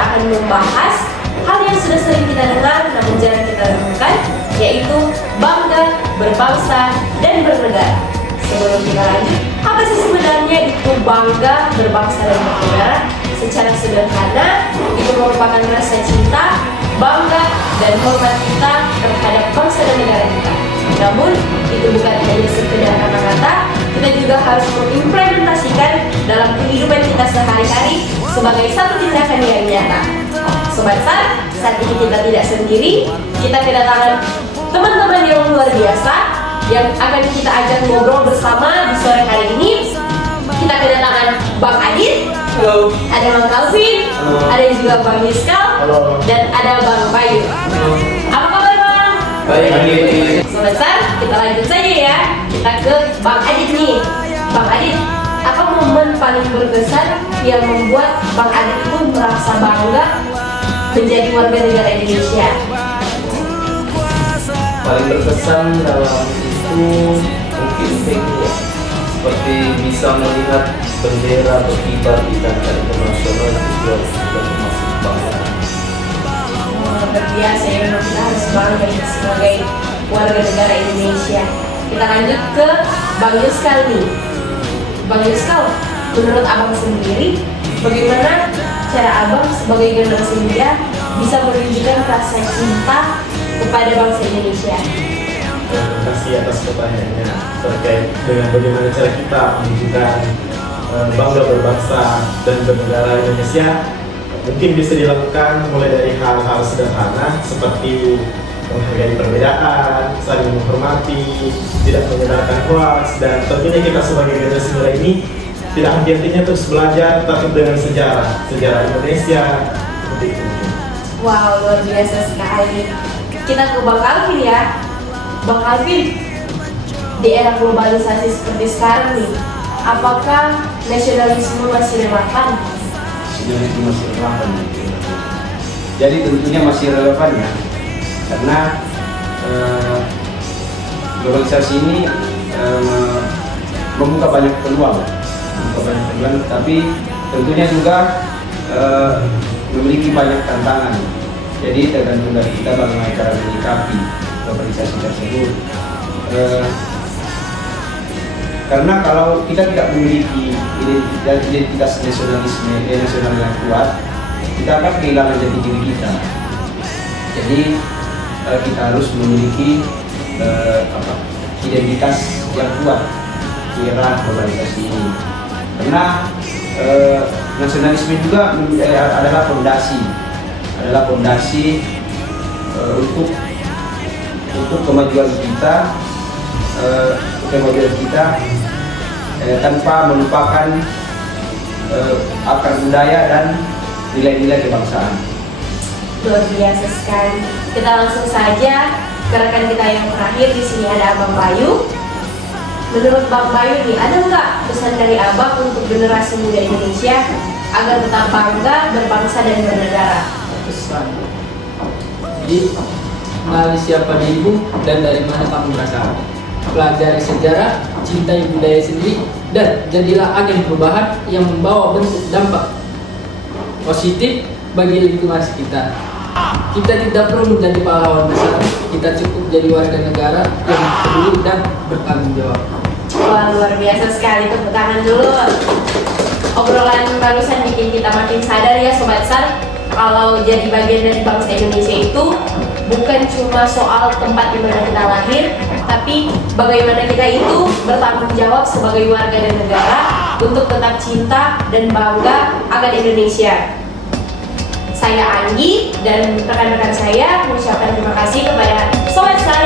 akan membahas hal yang sudah sering kita dengar namun jarang kita lakukan, yaitu bangga, berbangsa, dan bernegara. Sebelum kita lanjut, apa sih sebenarnya itu bangga, berbangsa, dan bernegara? Secara sederhana, itu merupakan rasa cinta, bangga, dan hormat kita terhadap bangsa dan negara kita. Namun, itu bukan hanya sekedar kata-kata, kita juga harus mengimplementasikan dalam kehidupan kita sehari-hari sebagai satu tindakan yang nyata. Sobat SAR, saat ini kita tidak sendiri, kita kedatangan teman-teman yang luar biasa yang akan kita ajak ngobrol bersama di sore hari ini. Kita kedatangan Bang Adit, halo, ada Bang Calvin, halo, ada juga Bang Yuskal, halo, dan ada Bang Bayu. Apa kabar Bang? baik. Sobat SAR, kita lanjut saja ya. Kita ke Bang Adit nih. Bang Adit, apa momen paling berkesan yang membuat Bang Adit itu merasa bangga menjadi warga negara Indonesia? Paling berkesan dalam itu mungkin ya, seperti bisa melihat bendera berkibar di kancah internasional itu sudah termasuk bangga. Luar biasa ya, memang kita harus bangga ya sebagai warga negara Indonesia. Kita lanjut ke Bang Yuskal nih. Bang Yuskal, menurut abang sendiri, bagaimana cara abang sebagai generasi muda bisa menunjukkan rasa cinta kepada bangsa Indonesia? Terima kasih atas pertanyaannya terkait dengan bagaimana cara kita menunjukkan bangga berbangsa dan bernegara Indonesia. Mungkin bisa dilakukan mulai dari hal-hal sederhana seperti menghargai perbedaan, saling menghormati, tidak menyebarkan hoax, dan tentunya kita sebagai generasi muda ini tidak henti-hentinya terus belajar terkait dengan sejarah Indonesia seperti itu. Wow, luar biasa sekali. Kita ke Bang Calvin ya. Bang Calvin, di era globalisasi seperti sekarang nih, apakah nasionalisme masih relevan? Nasionalisme masih relevan gitu. Jadi tentunya masih relevan ya, karena globalisasi ini membuka banyak peluang, tapi tentunya juga memiliki banyak tantangan. Jadi tergantung dari kita bagaimana cara menyikapi globalisasi tersebut. Karena kalau kita tidak memiliki identitas nasionalisme nasional yang kuat, kita akan kehilangan jati diri kita. Jadi kita harus memiliki identitas yang kuat di era globalisasi ini. Karena nasionalisme juga adalah fondasi untuk kemajuan kita, tanpa melupakan akar budaya dan nilai-nilai kebangsaan. Luar biasa sekali. Kita langsung saja ke rekan kita yang terakhir. Di sini ada Abang Bayu. Menurut Bang Bayu nih, ada nggak pesan dari Abang untuk generasi muda Indonesia agar tetap bangga, berbangsa, dan bernegara? Pesan. Jadi, kenali siapa dirimu dan dari mana kamu berasal. Pelajari sejarah, cintai budaya sendiri, dan jadilah agen perubahan yang membawa bentuk dampak positif bagi lingkungan sekitar. Kita tidak perlu menjadi pahlawan besar, kita cukup jadi warga negara yang peduli dan bertanggung jawab. Wah, luar biasa sekali, tepuk tangan dulu. Obrolan barusan bikin kita makin sadar ya Sobat SAR, kalau jadi bagian dari bangsa Indonesia itu bukan cuma soal tempat di mana kita lahir, tapi bagaimana kita itu bertanggung jawab sebagai warga dan negara untuk tetap cinta dan bangga akan Indonesia. Saya Anggi dan rekan-rekan saya mengucapkan terima kasih kepada Sobat SAR